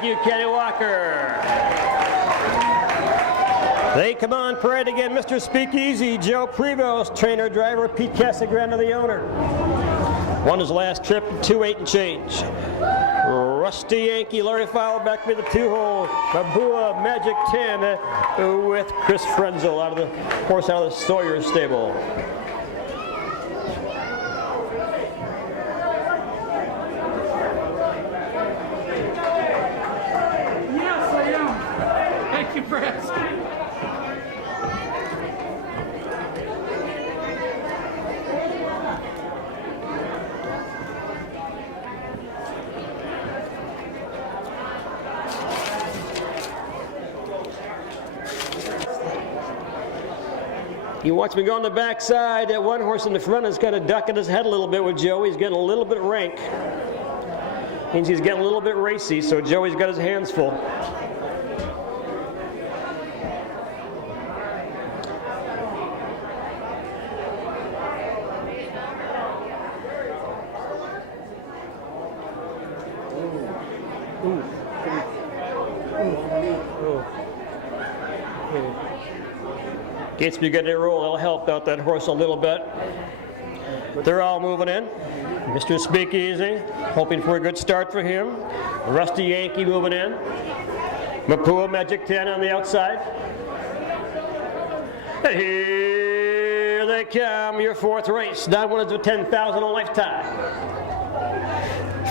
Thank you, Kenny Walker. They come on parade again. Mr. Speakeasy, Joe Prevost, trainer, driver, Pete Casagrande, the owner. Won his last trip, 2-8 and change. Rusty Yankee, Larry Fowler back with the 2-hole. Babua Magic 10 with Chris Frenzel out of the horse out of the Sawyer stable. Yes, I am. Thank you for asking. You watch me go on the backside. That one horse in the front is kind of ducking his head a little bit with Joey. He's getting a little bit rank. Means he's getting a little bit racy, so Joey's got his hands full. Gatesby getting a roll, that'll help out that horse a little bit. They're all moving in. Mr. Speakeasy, hoping for a good start for him. Rusty Yankee moving in. Mapua Magic 10 on the outside. And here they come, your fourth race. Not one of the 10,000 a lifetime.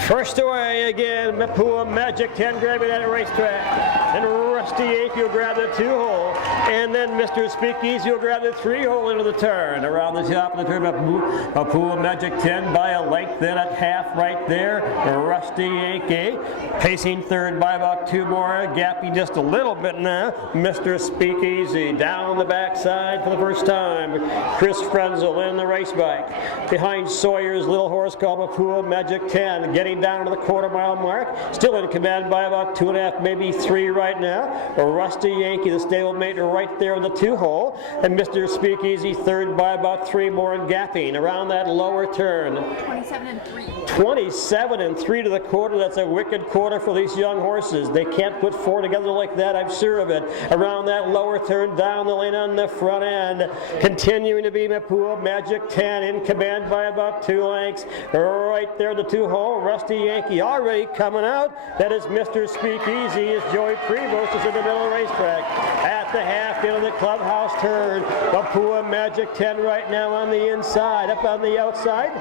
First away again, Mapua Magic 10 grabbing that racetrack. And Rusty Yankee will grab the 2-hole. And then Mr. Speakeasy will grab the 3-hole into the turn. Around the top of the turn, Mapua Magic 10 by a length, then at half right there. Rusty Yankee pacing third by about 2 more, gapping just a little bit now. Mr. Speakeasy down the backside for the first time. Chris Frenzel in the race bike. Behind Sawyer's little horse called Mapua Magic 10, getting down to the quarter-mile mark. Still in command by about 2.5, maybe 3 right now. Rusty Yankee, the stablemate, right there in the 2-hole. And Mr. Speakeasy third by about 3 more and gapping around that lower turn. 27 and 3. 27 and 3 to the quarter. That's a wicked quarter for these young horses. They can't put 4 together like that, I'm sure of it. Around that lower turn, down the lane on the front end. Continuing to be Mapua Magic 10 in command by about 2 lengths. Right there, the 2-hole. Rusty Yankee already coming out. That is Mr. Speakeasy as Joey Prevost is in the middle of the racetrack. At the half into the clubhouse turn. Mapua Magic 10 right now on the inside. Up on the outside.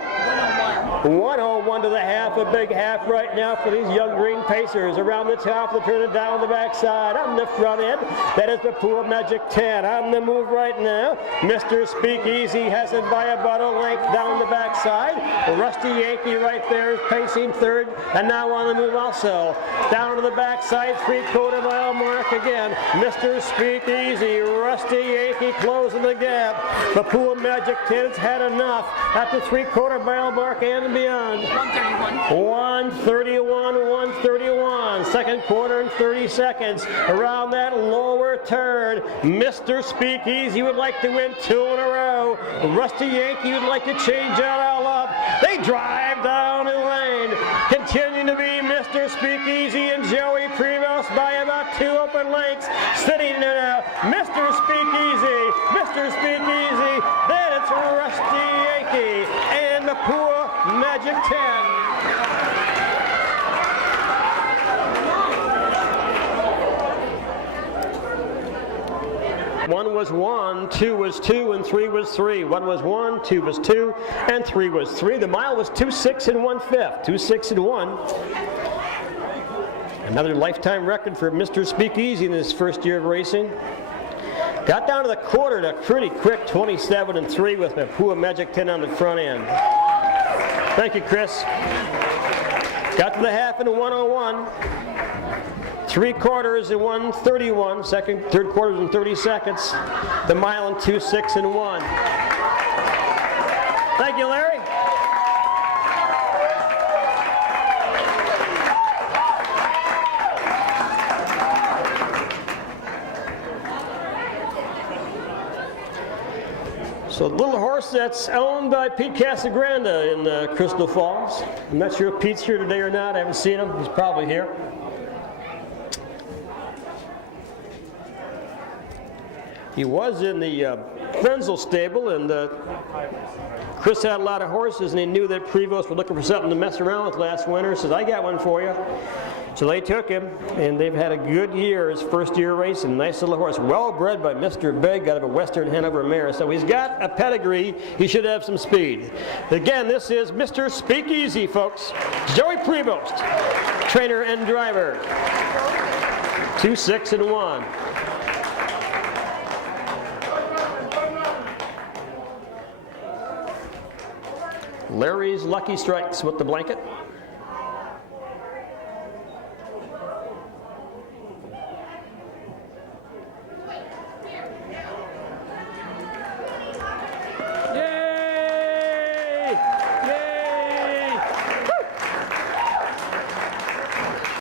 101 to the half. A big half right now for these young green pacers. Around the top of the turn and down the backside. On the front end, that is Mapua Magic 10. On the move right now. Mr. Speakeasy has it by about a length down the backside. Rusty Yankee right there is pacing third. And now on the move also. Down to the backside, 3/4 mile mark again. Mr. Speakeasy, Rusty Yankee closing the gap. Mapua Magic 10's had enough at the 3/4 mile mark and beyond. 131. Second quarter and 30 seconds. Around that lower turn, Mr. Speakeasy would like to win 2 in a row. Rusty Yankee would like to change that all up. They drive down the lane. Continuing to be Mr. Speakeasy and Joey Prevost by about 2 open lengths. Sitting there now, Mr. Speakeasy, then it's Rusty Yankee and Mapua Magic 10. One was 1, 2 was 2, and 3 was 3. 1 was 1, 2 was 2, and 3 was 3. The mile was 2:06 1/5. 2:06 1. Another lifetime record for Mr. Speakeasy in his first year of racing. Got down to the quarter to pretty quick 27 and 3 with Mapua Magic 10 on the front end. Thank you, Chris. Got to the half in 1:01. 3/4 in 1:31. Third quarters in 30 seconds. The mile in 2:06 1. Thank you, Larry. So the little horse that's owned by Pete Casagrande in Crystal Falls. I'm not sure if Pete's here today or not. I haven't seen him. He's probably here. He was in the Frenzel stable, and Chris had a lot of horses, and he knew that Prevost were looking for something to mess around with last winter. Says, I got one for you. So they took him, and they've had a good year, his first year racing. Nice little horse, well bred by Mr. Big out of a Western Hanover mare. So he's got a pedigree. He should have some speed. Again, this is Mr. Speakeasy, folks. Joey Prevost, trainer and driver. 2, 6, and 1. Larry's Lucky Strikes with the blanket.